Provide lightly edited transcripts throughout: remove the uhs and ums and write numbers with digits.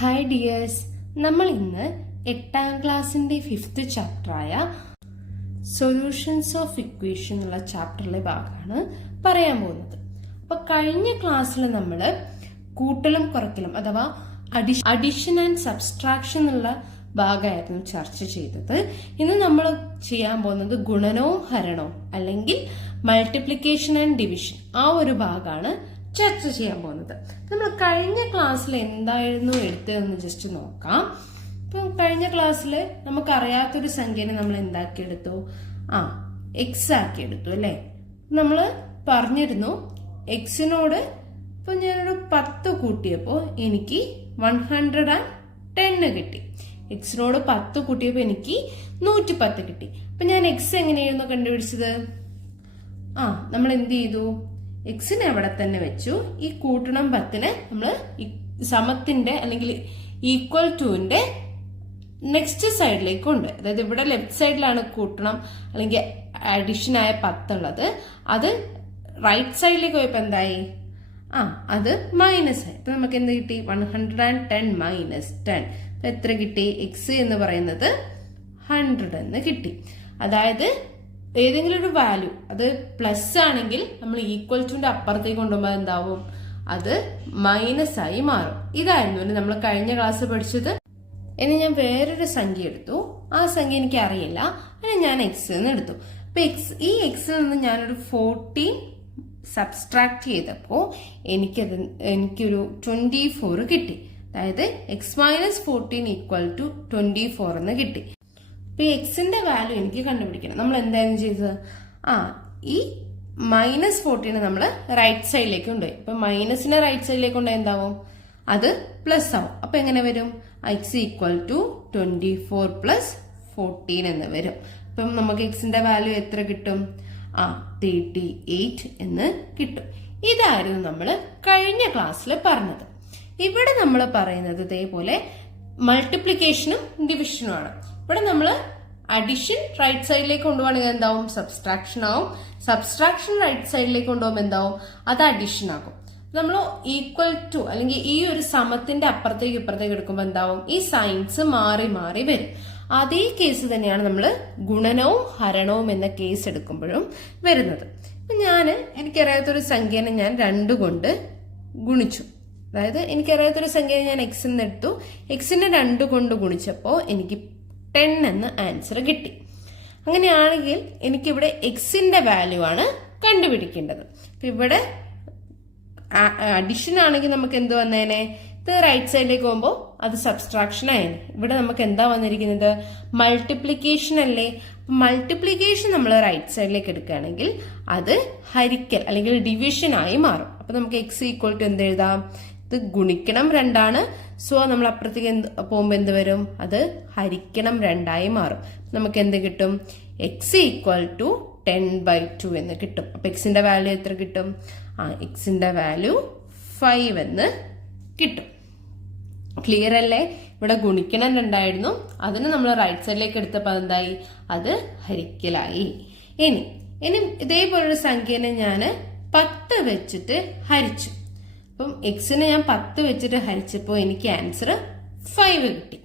Hi dears, നമ്മൾ ഇന്ന് 8ാം ക്ലാസ്സിന്റെ 5th ചാപ്റ്ററായ സൊല്യൂഷൻസ് ഓഫ് ഇക്വേഷൻ എന്നുള്ള ചാപ്റ്ററിലെ ഭാഗമാണ് പറയാൻ പോകുന്നത്. അപ്പൊ കഴിഞ്ഞ ക്ലാസ്സിൽ നമ്മൾ കൂട്ടലും കുറയ്ക്കലും അഥവാ അഡിഷൻ ആൻഡ് സബ്സ്ട്രാക്ഷൻ എന്നുള്ള ഭാഗമായിരുന്നു ചർച്ച ചെയ്തത്. ഇന്ന് നമ്മൾ ചെയ്യാൻ പോകുന്നത് ഗുണനവും ഹരണവും അല്ലെങ്കിൽ മൾട്ടിപ്ലിക്കേഷൻ ആൻഡ് ഡിവിഷൻ, ആ ഒരു ഭാഗമാണ് ചർച്ച ചെയ്യാൻ പോകുന്നത്. നമ്മൾ കഴിഞ്ഞ ക്ലാസ്സിൽ എന്തായിരുന്നു എടുത്തതെന്ന് ജസ്റ്റ് നോക്കാം. ഇപ്പം കഴിഞ്ഞ ക്ലാസ്സിൽ നമുക്കറിയാത്തൊരു സംഖ്യനെ നമ്മൾ എന്താക്കിയെടുത്തു? എക്സ് ആക്കി എടുത്തു അല്ലെ. നമ്മൾ പറഞ്ഞിരുന്നു എക്സിനോട് ഇപ്പൊ ഞാനൊരു 10 കൂട്ടിയപ്പോ എനിക്ക് 110 കിട്ടി. എക്സിനോട് 10 കൂട്ടിയപ്പോ എനിക്ക് 110 കിട്ടി. അപ്പൊ ഞാൻ എക്സ് എങ്ങനെയായിരുന്നു കണ്ടുപിടിച്ചത്? നമ്മൾ എന്ത് ചെയ്തു? എക്സിനെ അവിടെ തന്നെ വെച്ചു. ഈ കൂട്ടണം 10നെ നമ്മൾ സമത്തിന്റെ അല്ലെങ്കിൽ ഈക്വൽ ടുവിന്റെ നെക്സ്റ്റ് സൈഡിലേക്ക് കൊണ്ട്, അതായത് ഇവിടെ ലെഫ്റ്റ് സൈഡിലാണ് കൂട്ടണം അല്ലെങ്കിൽ അഡിഷൻ ആയ 10 ഉള്ളത്. അത് റൈറ്റ് സൈഡിലേക്ക് പോയപ്പോ എന്തായി? അത് മൈനസ് ആയി. അപ്പൊ നമുക്ക് എന്ത് കിട്ടി? 110 മൈനസ് 10. അപ്പൊ എത്ര കിട്ടി? എക്സ് എന്ന് പറയുന്നത് 100 എന്ന് കിട്ടി. അതായത് ഏതെങ്കിലും ഒരു വാല്യൂ അത് പ്ലസ് ആണെങ്കിൽ നമ്മൾ ഈക്വൽ ടുന്റെ അപ്പുറത്തേക്ക് കൊണ്ടുപോകുമ്പോൾ എന്താവും? അത് മൈനസ് ആയി മാറും. ഇതായിരുന്നു നമ്മൾ കഴിഞ്ഞ ക്ലാസ് പഠിച്ചത്. ഇനി ഞാൻ വേറൊരു സംഖ്യ എടുത്തു. ആ സംഖ്യ എനിക്ക് അറിയില്ല, അതിന് ഞാൻ എക്സ് എന്ന് എടുത്തു. അപ്പൊ ഈ എക്സിൽ നിന്ന് ഞാനൊരു 14 സബ്സ്ട്രാക്ട് ചെയ്തപ്പോ എനിക്കൊരു 24 കിട്ടി. അതായത് എക്സ് മൈനസ് 14 ഈക്വൽ ടു 24 എന്ന് കിട്ടി. അപ്പൊ എക്സിന്റെ വാല്യൂ എനിക്ക് കണ്ടുപിടിക്കണം. നമ്മൾ എന്തായിരുന്നു ചെയ്തത്? ഈ മൈനസ് 14 നമ്മൾ റൈറ്റ് സൈഡിലേക്ക് കൊണ്ടുപോയി. ഇപ്പൊ മൈനസിനെ റൈറ്റ് സൈഡിലേക്ക് കൊണ്ടുപോയി എന്താവും? അത് പ്ലസ് ആവും. അപ്പൊ എങ്ങനെ വരും? എക്സ് ഈക്വൽ ടു 24 പ്ലസ് 14 എന്ന് വരും. അപ്പം നമുക്ക് എക്സിന്റെ വാല്യൂ എത്ര കിട്ടും? 38 എന്ന് കിട്ടും. ഇതായിരുന്നു നമ്മൾ കഴിഞ്ഞ ക്ലാസ്സിൽ പറഞ്ഞത്. ഇവിടെ നമ്മൾ പറയുന്നത് ഇതേപോലെ മൾട്ടിപ്ലിക്കേഷനും ഡിവിഷനും ആണ്. ഇവിടെ നമ്മൾ അഡിഷൻ റൈറ്റ് സൈഡിലേക്ക് കൊണ്ടുപോകണമെങ്കിൽ എന്താവും? സബ്സ്ട്രാക്ഷൻ ആവും. സബ്സ്ട്രാക്ഷൻ റൈറ്റ് സൈഡിലേക്ക് കൊണ്ടുപോകുമ്പോൾ എന്താവും? അത് അഡിഷൻ ആകും. നമ്മൾ ഈക്വൽ ടു അല്ലെങ്കിൽ ഈ ഒരു സമത്തിന്റെ അപ്പുറത്തേക്ക് ഇപ്പുറത്തേക്ക് എടുക്കുമ്പോൾ എന്താവും? ഈ സൈൻസ് മാറി മാറി വരും. അതേ കേസ് തന്നെയാണ് നമ്മൾ ഗുണനവും ഹരണവും എന്ന കേസ് എടുക്കുമ്പോഴും വരുന്നത്. എനിക്കറിയാത്തൊരു സംഖ്യനെ ഞാൻ 2 കൊണ്ട് ഗുണിച്ചു. അതായത് എനിക്കറിയാത്തൊരു സംഖ്യയെ ഞാൻ എക്സ് എന്ന് എടുത്തു. എക്സിനെ 2 കൊണ്ട് ഗുണിച്ചപ്പോ എനിക്ക് 10 എന്ന് ആൻസർ കിട്ടി. അങ്ങനെയാണെങ്കിൽ എനിക്കിവിടെ എക്സിന്റെ വാല്യൂ ആണ് കണ്ടുപിടിക്കേണ്ടത്. അപ്പൊ ഇവിടെ അഡിഷൻ ആണെങ്കിൽ നമുക്ക് എന്ത് വന്നേനെ? ഇത് റൈറ്റ് സൈഡിലേക്ക് പോകുമ്പോൾ അത് സബ്സ്ട്രാക്ഷൻ ആയേനെ. ഇവിടെ നമുക്ക് എന്താ വന്നിരിക്കുന്നത്? മൾട്ടിപ്ലിക്കേഷൻ അല്ലേ. മൾട്ടിപ്ലിക്കേഷൻ നമ്മൾ റൈറ്റ് സൈഡിലേക്ക് എടുക്കുകയാണെങ്കിൽ അത് ഹരിക്കൽ അല്ലെങ്കിൽ ഡിവിഷൻ ആയി മാറും. അപ്പൊ നമുക്ക് എക്സ് ഈക്വൽ ടു എന്ത് എഴുതാം? ഇത് ഗുണിക്കണം 2 ആണ്. സോ നമ്മൾ അപ്പുറത്തേക്ക് പോകുമ്പോൾ എന്ത് വരും? അത് ഹരിക്കണം 2 ആയി മാറും. നമുക്ക് എന്ത് കിട്ടും? എക്സ് ഈക്വൽ ടു 10/2 എന്ന് കിട്ടും. അപ്പൊ എക്സിന്റെ വാല്യൂ എത്ര കിട്ടും? എക്സിന്റെ വാല്യൂ 5 എന്ന് കിട്ടും. ക്ലിയർ അല്ലേ? ഇവിടെ ഗുണിക്കണം 2 ആയിരുന്നു, അതിന് നമ്മൾ റൈറ്റ് സൈഡിലേക്ക് എടുത്തപ്പോൾ എന്തായി? അത് ഹരിക്കലായി. ഇനി ഇതേപോലൊരു സംഖ്യനെ ഞാൻ 10 വെച്ചിട്ട് ഹരിച്ചു. അപ്പം എക്സിനെ ഞാൻ 10 വെച്ചിട്ട് ഹരിച്ചപ്പോ എനിക്ക് ആൻസർ 5 കിട്ടി.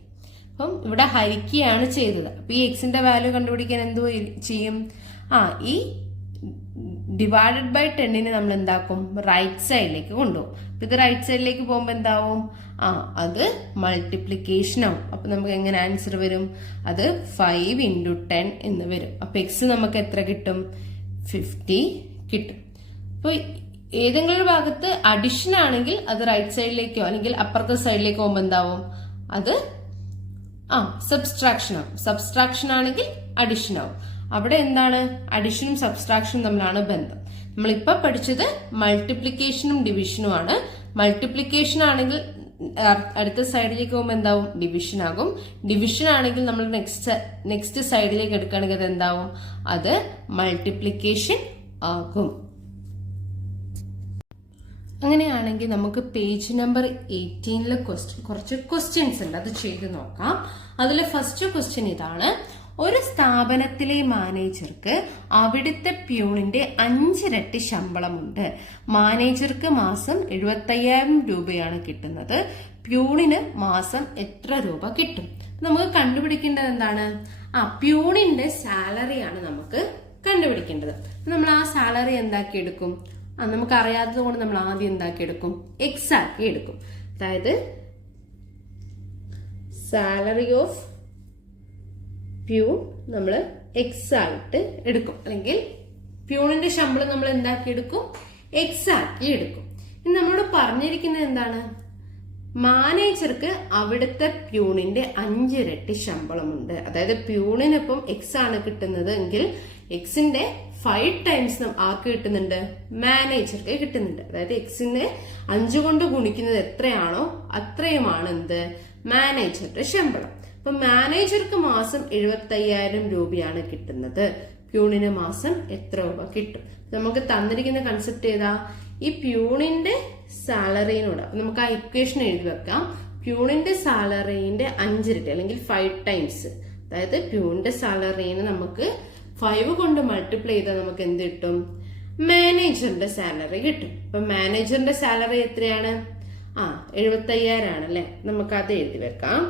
അപ്പം ഇവിടെ ഹരിക്കുകയാണ് ചെയ്തത്. അപ്പൊ ഈ എക്സിന്റെ വാല്യൂ കണ്ടുപിടിക്കാൻ എന്തോ ചെയ്യും? ഈ ഡിവൈഡഡ് ബൈ 10നെ നമ്മൾ എന്താക്കും? റൈറ്റ് സൈഡിലേക്ക് കൊണ്ടുപോകും. അപ്പൊ ഇത് റൈറ്റ് സൈഡിലേക്ക് പോകുമ്പോ എന്താവും? അത് മൾട്ടിപ്ലിക്കേഷൻ ആവും. അപ്പൊ നമുക്ക് എങ്ങനെ ആൻസർ വരും? അത് 5 × 10 എന്ന് വരും. അപ്പൊ എക്സ് നമുക്ക് എത്ര കിട്ടും? 50 കിട്ടും. അപ്പൊ ഏതെങ്കിലും ഒരു ഭാഗത്ത് അഡിഷൻ ആണെങ്കിൽ അത് റൈറ്റ് സൈഡിലേക്കോ അല്ലെങ്കിൽ അപ്പുറത്തെ സൈഡിലേക്കോ പോകുമ്പോ എന്താവും? അത് സബ്സ്ട്രാക്ഷൻ ആവും. സബ്സ്ട്രാക്ഷൻ ആണെങ്കിൽ അഡിഷൻ ആവും. അവിടെ എന്താണ്? അഡിഷനും സബ്സ്ട്രാക്ഷനും തമ്മിലാണ് ബന്ധം. നമ്മളിപ്പോ പഠിച്ചത് മൾട്ടിപ്ലിക്കേഷനും ഡിവിഷനും ആണ്. മൾട്ടിപ്ലിക്കേഷൻ ആണെങ്കിൽ അടുത്ത സൈഡിലേക്ക് പോകുമ്പോൾ എന്താവും? ഡിവിഷൻ ആകും. ഡിവിഷൻ ആണെങ്കിൽ നമ്മൾ നെക്സ്റ്റ് സൈഡിലേക്ക് എടുക്കുകയാണെങ്കിൽ അത് എന്താവും? അത് മൾട്ടിപ്ലിക്കേഷൻ ആകും. അങ്ങനെയാണെങ്കിൽ നമുക്ക് പേജ് നമ്പർ 18 കുറച്ച് ക്വസ്റ്റ്യൻസ് ഉണ്ട്, അത് ചെയ്ത് നോക്കാം. അതിലെ ഫസ്റ്റ് ക്വസ്റ്റ്യൻ ഇതാണ്: ഒരു സ്ഥാപനത്തിലെ മാനേജർക്ക് അവിടുത്തെ പ്യൂണിന്റെ 5 ഇരട്ടി ശമ്പളമുണ്ട്. മാനേജർക്ക് മാസം 75,000 രൂപയാണ് കിട്ടുന്നത്. പ്യൂണിന് മാസം എത്ര രൂപ കിട്ടും? നമുക്ക് കണ്ടുപിടിക്കേണ്ടത് എന്താണ്? പ്യൂണിന്റെ സാലറിയാണ് നമുക്ക് കണ്ടുപിടിക്കേണ്ടത്. നമ്മൾ ആ സാലറി എന്താക്കി എടുക്കും? നമുക്ക് അറിയാത്തത് കൊണ്ട് നമ്മൾ ആദ്യം എന്താക്കി എടുക്കും? എക്സ് ആക്കി എടുക്കും. അതായത് സാലറി ഓഫ് പ്യൂൺ നമ്മൾ എക്സ് ആയിട്ട് എടുക്കും, അല്ലെങ്കിൽ പ്യൂണിന്റെ ശമ്പളം നമ്മൾ എന്താക്കി എടുക്കും? എക്സ് ആക്കി എടുക്കും. ഇനി നമ്മളോട് പറഞ്ഞിരിക്കുന്നത് എന്താണ്? മാനേജർക്ക് അവിടുത്തെ പ്യൂണിന്റെ 5 ഇരട്ടി ശമ്പളമുണ്ട്. അതായത് പ്യൂണിനൊപ്പം എക്സ് ആണ് കിട്ടുന്നത് എങ്കിൽ എക്സിന്റെ 5 ടൈംസ് ആർക്ക് കിട്ടുന്നുണ്ട്? മാനേജർക്ക് കിട്ടുന്നുണ്ട്. അതായത് എക്സിനെ 5 കൊണ്ട് ഗുണിക്കുന്നത് എത്രയാണോ അത്രയുമാണ് എന്ത്? മാനേജറുടെ ശമ്പളം. അപ്പൊ മാനേജർക്ക് മാസം 75,000 രൂപയാണ് കിട്ടുന്നത്. പ്യൂണിന് മാസം എത്ര രൂപ കിട്ടും? നമുക്ക് തന്നിരിക്കുന്ന കൺസെപ്റ്റ് ഏതാ? ഈ പ്യൂണിന്റെ സാലറിനോട് നമുക്ക് ആ ഇക്വേഷൻ എഴുതി വെക്കാം. പ്യൂണിന്റെ സാലറിന്റെ 5 ഇരട്ടി അല്ലെങ്കിൽ 5 ടൈംസ്. അതായത് പ്യൂണിന്റെ സാലറിന് നമുക്ക് 5 കൊണ്ട് മൾട്ടിപ്ലൈ ചെയ്താൽ നമുക്ക് എന്ത് കിട്ടും? മാനേജറിന്റെ സാലറി കിട്ടും. അപ്പൊ മാനേജറിന്റെ സാലറി എത്രയാണ്? 75,000 ആണല്ലേ. നമുക്ക് അത് എഴുതി വെക്കാം.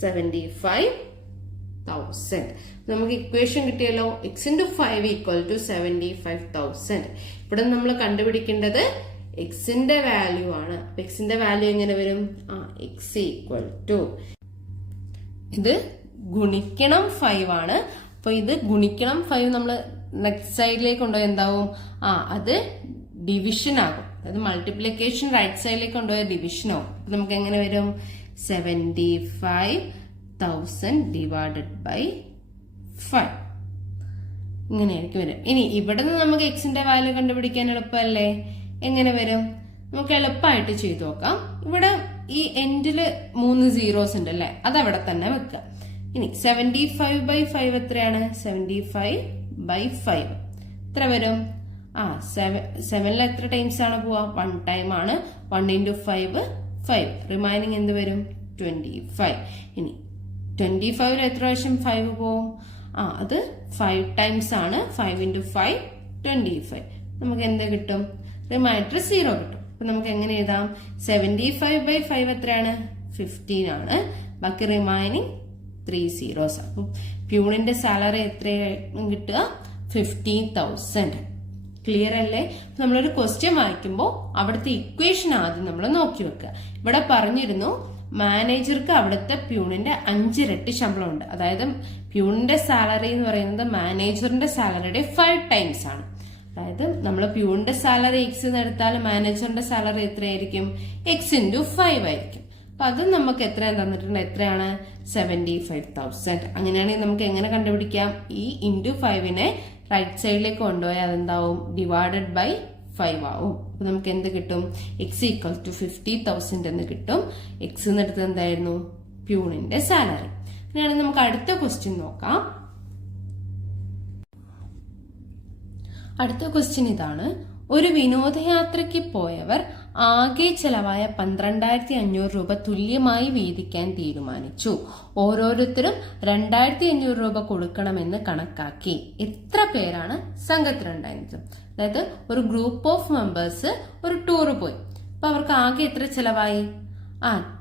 75,000. നമുക്ക് ഇക്വേഷൻ കിട്ടിയല്ലോ. x × 5 = 75,000. ഇവിടെ നമ്മൾ കണ്ടുപിടിക്കേണ്ടത് എക്സിന്റെ വാല്യൂ ആണ്. എക്സിന്റെ വാല്യൂ എങ്ങനെ വരും? x = ഇത് ഗുണിക്കണം 5 ആണ്. അപ്പൊ ഇത് ഗുണിക്കണം 5 നമ്മൾ നെക്സ്റ്റ് സൈഡിലേക്ക് കൊണ്ടുപോയി എന്താവും? അത് ഡിവിഷൻ ആകും. അതായത് മൾട്ടിപ്ലിക്കേഷൻ റൈറ്റ് സൈഡിലേക്ക് കൊണ്ടുപോയ ഡിവിഷൻ ആവും. അപ്പൊ നമുക്ക് എങ്ങനെ വരും? 75,000 ഡിവൈഡഡ് ബൈ 5 ഇങ്ങനെയായിരിക്കും വരും. ഇനി ഇവിടെ നിന്ന് നമുക്ക് എക്സിന്റെ വാല്യൂ കണ്ടുപിടിക്കാൻ എളുപ്പമല്ലേ? എങ്ങനെ വരും? നമുക്ക് എളുപ്പമായിട്ട് ചെയ്തു നോക്കാം. ഇവിടെ ഈ എൻഡില് 3 സീറോസ് ഉണ്ട് അല്ലെ, അതവിടെ തന്നെ വെക്കുക. ഇനി 75/5 എത്രയാണ്? 75/5 എത്ര വരും? 7ൽ എത്ര ടൈംസ് ആണ് പോവാ? 1 ടൈം ആണ്. 1 × 5 5. റിമൈനിങ് എന്ത് വരും? 25. ഇനി 25 എത്ര പ്രാവശ്യം 5 പോവും? അത് 5 ടൈംസ് ആണ്. 5 × 5 25. നമുക്ക് എന്ത് കിട്ടും? റിമൈൻഡർ 0 കിട്ടും. അപ്പൊ നമുക്ക് എങ്ങനെ എഴുതാം? 75/5 എത്രയാണ്? 15 ആണ്. ബാക്കി റിമൈനിങ് 3 സീറോസ്. അപ്പൊ പ്യൂണിന്റെ സാലറി എത്രയാണ് കിട്ടുക? 15,000. ക്ലിയർ അല്ലേ? നമ്മളൊരു ക്വസ്റ്റ്യൻ വായിക്കുമ്പോൾ അവിടുത്തെ ഇക്വേഷൻ ആദ്യം നമ്മൾ നോക്കി വെക്കുക. ഇവിടെ പറഞ്ഞിരുന്നു മാനേജർക്ക് അവിടുത്തെ പ്യൂണിന്റെ 5 ഇരട്ടി ശമ്പളം ഉണ്ട്. അതായത് പ്യൂണിന്റെ സാലറി എന്ന് പറയുന്നത് മാനേജറിന്റെ സാലറിയുടെ 5 ടൈംസ് ആണ്. അതായത് നമ്മൾ പ്യൂണിന്റെ സാലറി എക്സ് എന്ന് എടുത്താൽ മാനേജറിന്റെ സാലറി എത്രയായിരിക്കും? x × 5 ആയിരിക്കും. അപ്പൊ അത് നമുക്ക് എത്ര തന്നിട്ടുണ്ട്? എത്രയാണ്? 75,000. അങ്ങനെയാണെങ്കിൽ നമുക്ക് എങ്ങനെ കണ്ടുപിടിക്കാം? ഈ × 5നെ റൈറ്റ് സൈഡിലേക്ക് കൊണ്ടുപോയാൽ അതെന്താവും? ഡിവൈഡഡ് ബൈ 5 ആവും. അപ്പൊ നമുക്ക് എന്ത് കിട്ടും? x = 50,000 എന്ന് കിട്ടും. എക്സ് എന്നെടുത്തത് എന്തായിരുന്നു? പ്യൂണിന്റെ സാലറി. അങ്ങനെയാണെങ്കിൽ നമുക്ക് അടുത്ത ക്വസ്റ്റ്യൻ നോക്കാം. അടുത്ത ക്വസ്റ്റ്യൻ ഇതാണ്. ഒരു വിനോദയാത്രയ്ക്ക് പോയവർ ആകെ ചെലവായ 12,500 രൂപ തുല്യമായി വീതിക്കാൻ തീരുമാനിച്ചു. ഓരോരുത്തരും 2,500 രൂപ കൊടുക്കണമെന്ന് കണക്കാക്കി. എത്ര പേരാണ് സംഘത്തിലുണ്ടായിരുന്നത്? അതായത് ഒരു ഗ്രൂപ്പ് ഓഫ് മെമ്പേഴ്സ് ഒരു ടൂർ പോയി. അപ്പൊ അവർക്ക് ആകെ എത്ര ചെലവായി?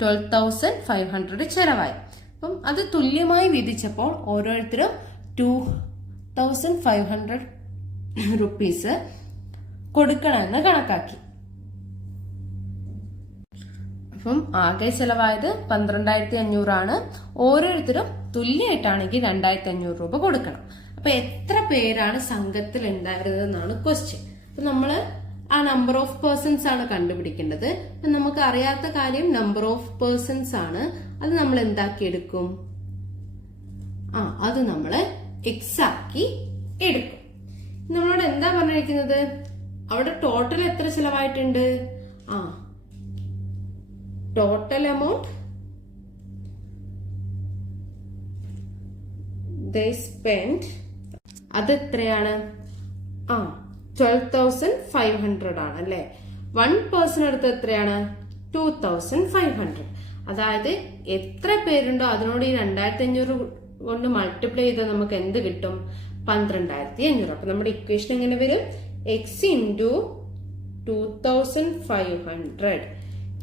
12,500 ചെലവായി. അപ്പം അത് തുല്യമായി വീതിച്ചപ്പോൾ ഓരോരുത്തരും 2,500 റുപ്പീസ് കൊടുക്കണമെന്ന് കണക്കാക്കി. അപ്പം ആകെ ചെലവായത് 12,500 ആണ്. ഓരോരുത്തരും തുല്യമായിട്ടാണെങ്കിൽ 2,500 രൂപ കൊടുക്കണം. അപ്പൊ എത്ര പേരാണ് സംഘത്തിൽ ഉണ്ടായിരുന്നത് എന്നാണ് ക്വസ്റ്റ്യൻ. അപ്പൊ നമ്മള് ആ നമ്പർ ഓഫ് പേഴ്സൺസ് ആണ് കണ്ടുപിടിക്കേണ്ടത്. അപ്പൊ നമുക്ക് അറിയാത്ത കാര്യം നമ്പർ ഓഫ് പേഴ്സൺസ് ആണ്. അത് നമ്മൾ എന്താക്കി എടുക്കും? അത് നമ്മള് എക്സ് ആക്കി എടുക്കും. നമ്മളോട് എന്താ പറഞ്ഞിരിക്കുന്നത്? അവിടെ ടോട്ടൽ എത്ര ചെലവായിട്ടുണ്ട്? ടോട്ടൽ എമൗണ്ട് they spent അത് എത്രയാണ്? 12,500 ആണ് അല്ലെ. 1 പേഴ്സൺ അടുത്ത് എത്രയാണ്? 2,500. അതായത് എത്ര പേരുണ്ടോ അതിനോട് ഈ 2,500 കൊണ്ട് മൾട്ടിപ്ലൈ ചെയ്താൽ നമുക്ക് എന്ത് കിട്ടും? 12,500. അപ്പൊ നമ്മുടെ ഇക്വേഷൻ എങ്ങനെ വരും? എക്സ് ഇൻറ്റു 2500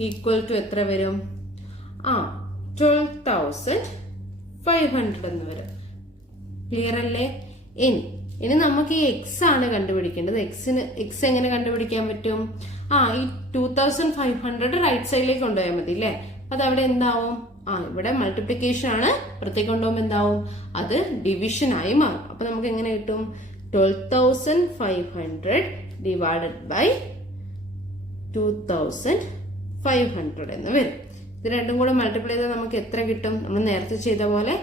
ഈക്വൽ ടു എത്ര വരും? 12,500 എന്ന് വരും. ക്ലിയർ അല്ലേ? ഇനി നമുക്ക് ഈ എക്സ് ആണ് കണ്ടുപിടിക്കേണ്ടത്. എക്സ് എങ്ങനെ കണ്ടുപിടിക്കാൻ പറ്റും? ഈ 2500 റൈറ്റ് സൈഡിലേക്ക് കൊണ്ടുപോയാൽ മതി അല്ലേ? അത് അവിടെ എന്താവും? ഇവിടെ മൾട്ടിപ്ലിക്കേഷൻ ആണ്, പുറത്തേക്ക് കൊണ്ടുപോകുമ്പോൾ എന്താവും? അത് ഡിവിഷൻ ആയി മാറും. അപ്പൊ നമുക്ക് എങ്ങനെ കിട്ടും? 12,500 ഡിവൈഡഡ് ബൈ 2500 എന്ന് വരും. ഇത് രണ്ടും കൂടെ മൾട്ടിപ്ലൈ ചെയ്താൽ നമുക്ക് എത്ര കിട്ടും? നമ്മൾ നേരത്തെ ചെയ്ത പോലെ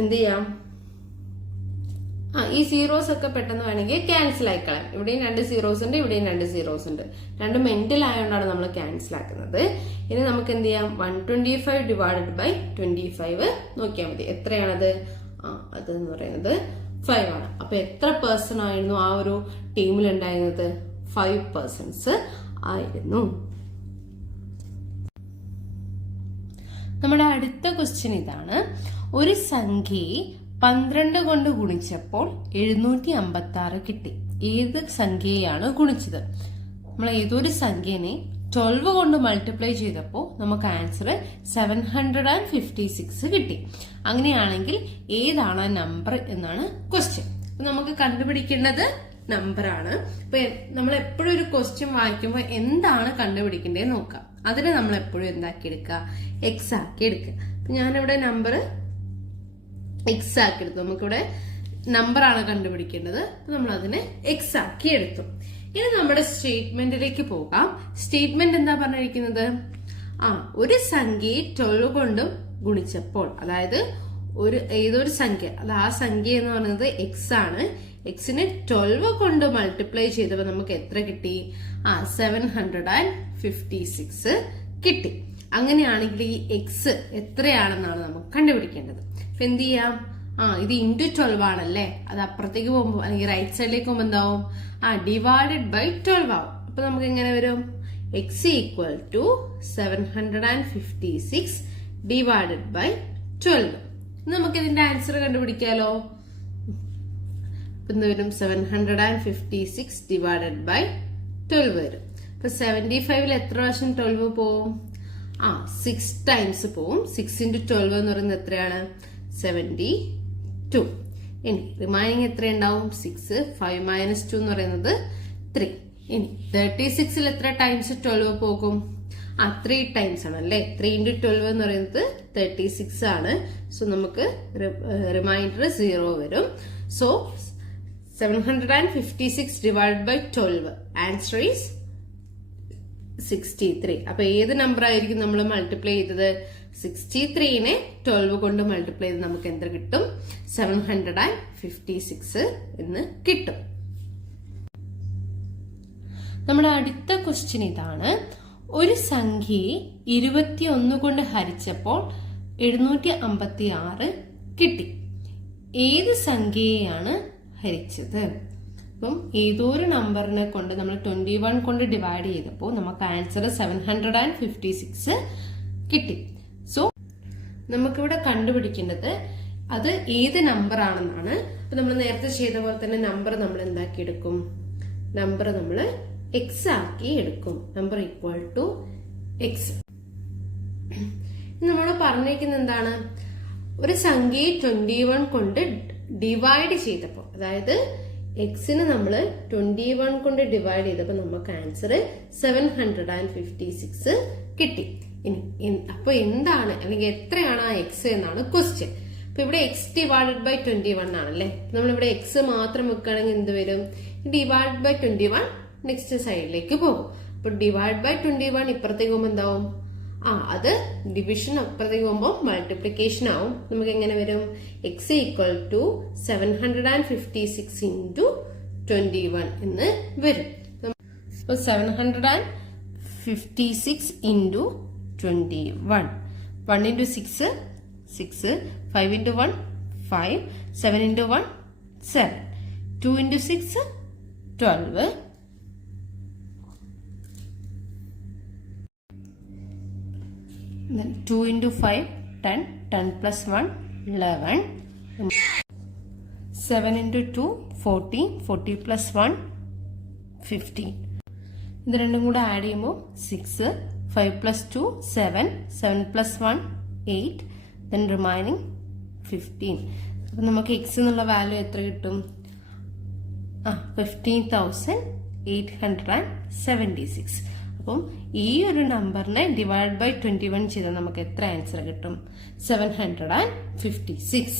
എന്ത് ചെയ്യാം? ഈ സീറോസ് ഒക്കെ പെട്ടെന്ന് വേണമെങ്കിൽ ക്യാൻസൽ ആയിക്കളയാം. ഇവിടെയും 2 സീറോസ് ഉണ്ട്, ഇവിടെയും 2 സീറോസ് ഉണ്ട്. രണ്ടും മെന്റൽ ആയതുകൊണ്ടാണ് നമ്മൾ ക്യാൻസൽ ആക്കുന്നത്. ഇനി നമുക്ക് എന്ത് ചെയ്യാം? 125 ഡിവൈഡഡ് ബൈ 25 നോക്കിയാൽ മതി. എത്രയാണത്? അത് എന്ന് പറയുന്നത് 5 ആണ്. അപ്പൊ എത്ര പേഴ്സൺ ആയിരുന്നു ആ ഒരു ടീമിൽ ഉണ്ടായിരുന്നത്? 5 persons ആയിരുന്നു. നമ്മുടെ അടുത്ത ക്വസ്റ്റ്യൻ ഇതാണ്. ഒരു സംഖ്യയെ 12 കൊണ്ട് ഗുണിച്ചപ്പോൾ 756 കിട്ടി. ഏത് സംഖ്യയാണ് ഗുണിച്ചത്? നമ്മൾ ഏതൊരു സംഖ്യനെ 12 കൊണ്ട് മൾട്ടിപ്ലൈ ചെയ്തപ്പോൾ നമുക്ക് ആൻസർ 756 കിട്ടി. അങ്ങനെയാണെങ്കിൽ ഏതാണ് നമ്പർ എന്നാണ് ക്വസ്റ്റ്യൻ. അപ്പൊ നമുക്ക് കണ്ടുപിടിക്കേണ്ടത് നമ്പർ ആണ്. അപ്പൊ നമ്മൾ എപ്പോഴും ഒരു ക്വസ്റ്റ്യൻ വായിക്കുമ്പോൾ എന്താണ് കണ്ടുപിടിക്കേണ്ടത് നോക്കാം. അതിനെ നമ്മൾ എപ്പോഴും എന്താക്കി എടുക്കുക? എക്സ് ആക്കി എടുക്കുക. അപ്പൊ ഞാനിവിടെ നമ്പർ എക്സ് ആക്കി എടുത്തു. നമുക്കിവിടെ നമ്പർ ആണ് കണ്ടുപിടിക്കേണ്ടത്. നമ്മൾ അതിനെ എക്സ് ആക്കി എടുത്തു. ഇനി നമ്മുടെ സ്റ്റേറ്റ്മെന്റിലേക്ക് പോകാം. സ്റ്റേറ്റ്മെന്റ് എന്താ പറഞ്ഞിരിക്കുന്നത്? ഒരു സംഖ്യയെ 12 കൊണ്ടും ഗുണിച്ചപ്പോൾ, അതായത് ഏതൊരു സംഖ്യ, അത് ആ സംഖ്യ എന്ന് പറയുന്നത് എക്സ് ആണ്. എക്സിനെ 12 കൊണ്ട് മൾട്ടിപ്ലൈ ചെയ്തപ്പോൾ നമുക്ക് എത്ര കിട്ടി? 756 കിട്ടി. അങ്ങനെയാണെങ്കിൽ ഈ എക്സ് എത്രയാണെന്നാണ് നമുക്ക് കണ്ടുപിടിക്കേണ്ടത്. അപ്പൊ എന്ത് ചെയ്യാം? ഇത് ഇൻറ്റു 12 ആണല്ലേ? അത് അപ്പുറത്തേക്ക് പോകുമ്പോൾ അല്ലെങ്കിൽ റൈറ്റ് സൈഡിലേക്ക് പോകുമ്പോൾ എന്താവും? ഡിവൈഡഡ് ബൈ 12 ആവും. അപ്പൊ നമുക്ക് എങ്ങനെ വരും? X equal to 756 divided by 12. നമുക്ക് ഇതിന്റെ ആൻസർ കണ്ടുപിടിക്കാലോ. ഇപ്പൊ എന്ത് വരും? 756 ഡിവൈഡഡ് ബൈ 12 വരും. അപ്പൊ 75 എത്ര പ്രാവശ്യം 12 പോവും? 6 ടൈംസ് പോവും. 6 into 12 എന്ന് പറയുന്നത് എത്രയാണ്? 72. ഇനി റിമൈനിങ് എത്ര ഉണ്ടാവും? 6. 5 - 2 എന്ന് പറയുന്നത് 3. ഇനി 36 എത്ര ടൈംസ് 12 പോകും? 3 ടൈംസ് ആണ് അല്ലേ? 3 into 12 എന്ന് പറയുന്നത് 36 ആണ്. സോ നമുക്ക് റിമൈൻഡർ 0 വരും. So 756 divided by 12 answer is 63. അപ്പൊ ഏത് നമ്പർ ആയിരിക്കും നമ്മൾ മൾട്ടിപ്ലൈ ചെയ്തത്? 63നെ 12 കൊണ്ട് മൾട്ടിപ്ലൈ ചെയ്ത് നമുക്ക് എന്ത് കിട്ടും? 756 എന്ന് കിട്ടും. നമ്മുടെ അടുത്ത ക്വസ്റ്റ്യൻ ഇതാണ്. ഒരു സംഖ്യയെ 21 കൊണ്ട് ഹരിച്ചപ്പോൾ 756 കിട്ടി. ഏത് സംഖ്യയെയാണ് ഹരിച്ചത്? അപ്പം ഏതോ ഒരു നമ്പറിനെ കൊണ്ട് നമ്മൾ 21 കൊണ്ട് ഡിവൈഡ് ചെയ്തപ്പോൾ നമുക്ക് ആൻസർ 756 കിട്ടി. സോ നമുക്കിവിടെ കണ്ടുപിടിക്കേണ്ടത് അത് ഏത് നമ്പർ ആണെന്നാണ്. അപ്പൊ നമ്മൾ നേരത്തെ ചെയ്ത പോലെ തന്നെ നമ്പർ നമ്മൾ എന്താക്കി എടുക്കും? നമ്പർ നമ്മൾ എക്സ് ആക്കി എടുക്കും. Number equal to x. നമ്മൾ പറഞ്ഞിരിക്കുന്നത് എന്താണ്? ഒരു സംഖ്യയെ 21 കൊണ്ട് ഡിവൈഡ് ചെയ്തപ്പോൾ, അതായത് എക്സിന് നമ്മൾ 21 കൊണ്ട് ഡിവൈഡ് ചെയ്തപ്പോൾ നമുക്ക് ആൻസർ 756 കിട്ടി. ഇനി അപ്പൊ എന്താണ് അല്ലെങ്കിൽ എത്രയാണ് ആ എക്സ് എന്നാണ് ക്വസ്റ്റ്യൻ. അപ്പൊ ഇവിടെ എക്സ് ഡിവൈഡഡ് ബൈ 21 ആണല്ലേ? നമ്മളിവിടെ എക്സ് മാത്രം വെക്കുകയാണെങ്കിൽ എന്ത് വരും? ഡിവൈഡ് ബൈ 21 നെക്സ്റ്റ് സൈഡിലേക്ക് പോകും. അപ്പൊ ഡിവൈഡ് ബൈ 21 ഇപ്പുറത്തേക്ക് പോകുമ്പോൾ എന്താവും? അത് ഡിവിഷൻ അപ്പുറത്തേക്ക് പോകുമ്പോൾ മൾട്ടിപ്ലിക്കേഷൻ ആവും. നമുക്ക് എങ്ങനെ വരും? എക്സ് ഈക്വൽ ടു 756 ഇൻറ്റു 21 എന്ന് വരും. അപ്പൊ 756 into 21. 1 into 6 6, 5 into 1 5, 7 into 1 7, 2 into 6 12, then 2 into 5 10, 10 plus 1 11. 7 into 2 14. 40 plus 1 15. ഇത് രണ്ടും കൂടെ ആഡ് ചെയ്യുമ്പോൾ 6. 5 plus 2 7. 7 plus 1 8. then remaining 15. അപ്പം നമുക്ക് x എന്നുള്ള വാല്യൂ എത്ര കിട്ടും? 15,876. അപ്പം ഈ ഒരു നമ്പറിനെ ഡിവൈഡ് ബൈ 21 ചെയ്താൽ നമുക്ക് എത്ര ആൻസർ കിട്ടും? 756.